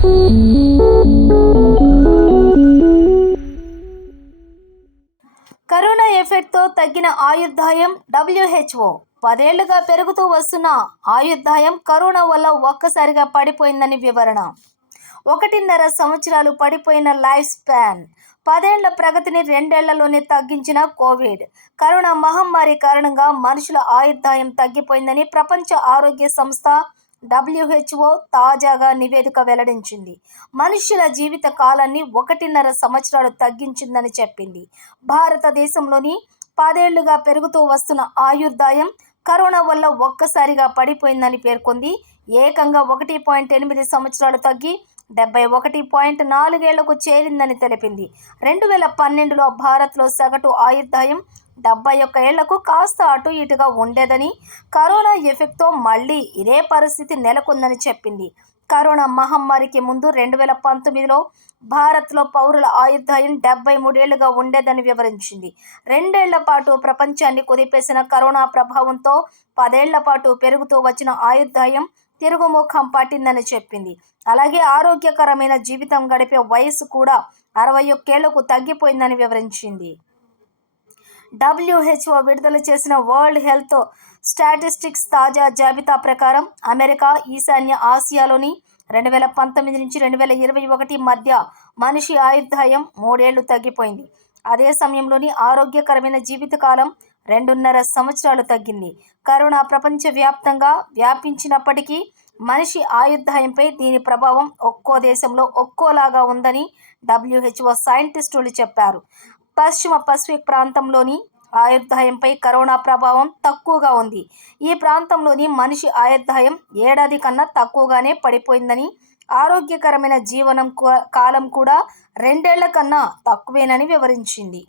Corona ఎఫెక్ట్తో తగ్గిన ఆయుర్దాయం WHO. పదేళ్ళుగా పెరుగుతూ వస్తున్న ఆయుర్దాయం కరోనా వల్ల ఒక్కసారిగా పడిపోయిందని వివరణ. ఒకటిన్నర సంవత్సరాలు పడిపోయిన లైఫ్ స్పాన్. పదేళ్ళ ప్రగతిని రెండేళ్ళలోనే తగ్గించిన కోవిడ్. కరోనా మహమ్మారి కారణంగా మనుషుల ఆయుర్దాయం తగ్గిపోయిందని ప్రపంచ ఆరోగ్య సంస్థ డబ్ల్యూహెచ్ఓ తాజాగా నివేదిక వెల్లడించింది. మనుషుల జీవిత కాలాన్ని ఒకటిన్నర సంవత్సరాలు తగ్గించిందని చెప్పింది. భారతదేశంలోని పదేళ్ళుగా పెరుగుతూ వస్తున్న ఆయుర్దాయం కరోనా వల్ల ఒక్కసారిగా పడిపోయిందని పేర్కొంది. ఏకంగా ఒకటి పాయింట్ ఎనిమిది సంవత్సరాలు తగ్గి డెబ్బై ఒకటి పాయింట్ నాలుగేళ్ళకు చేరిందని తెలిపింది. రెండు వేల పన్నెండులో భారత్లో సగటు ఆయుర్దాయం డెబ్బై ఒక్క ఏళ్ళకు కాస్త అటు ఇటుగా ఉండేదని కరోనా ఎఫెక్ట్తో మళ్ళీ ఇదే పరిస్థితి నెలకొందని చెప్పింది. కరోనా మహమ్మారికి ముందు రెండు వేల పంతొమ్మిదిలో భారత్లో పౌరుల ఆయుర్దాయం డెబ్బై మూడేళ్ళుగా ఉండేదని వివరించింది. రెండేళ్ళ పాటు ప్రపంచాన్ని కుదిపేసిన కరోనా ప్రభావంతో పదేళ్ళ పాటు పెరుగుతూ వచ్చిన ఆయుర్దాయం తిరుగుముఖం పట్టిందని చెప్పింది. అలాగే ఆరోగ్యకరమైన జీవితం గడిపే వయసు కూడా అరవై ఒక్కేళ్ళకు తగ్గిపోయిందని వివరించింది. డబ్ల్యూహెచ్ఓ విడుదల చేసిన వరల్డ్ హెల్త్ స్టాటిస్టిక్స్ తాజా జాబితా ప్రకారం అమెరికా ఈశాన్య ఆసియాలోని రెండు వేల పంతొమ్మిది నుంచి రెండు వేల ఇరవై ఒకటి మధ్య మనిషి ఆయుర్దాయం మూడేళ్ళు తగ్గిపోయింది. అదే సమయంలోని ఆరోగ్యకరమైన జీవితకాలం రెండున్నర సంవత్సరాలు తగ్గింది. కరోనా ప్రపంచవ్యాప్తంగా వ్యాపించినప్పటికీ మనిషి ఆయుర్దాయంపై దీని ప్రభావం ఒక్కో దేశంలో ఒక్కోలాగా ఉందని డబ్ల్యూహెచ్ఓ సైంటిస్టులు చెప్పారు. పశ్చిమ పసిఫిక్ ప్రాంతంలోని ఆయుర్దాయంపై కరోనా ప్రభావం తక్కువగా ఉంది. ఈ ప్రాంతంలోని మనిషి ఆయుర్దాయం ఏడాది కన్నా తక్కువగానే పడిపోయిందని ఆరోగ్యకరమైన జీవనం కాలం కూడా రెండేళ్ళ కన్నా తక్కువేనని వివరించింది.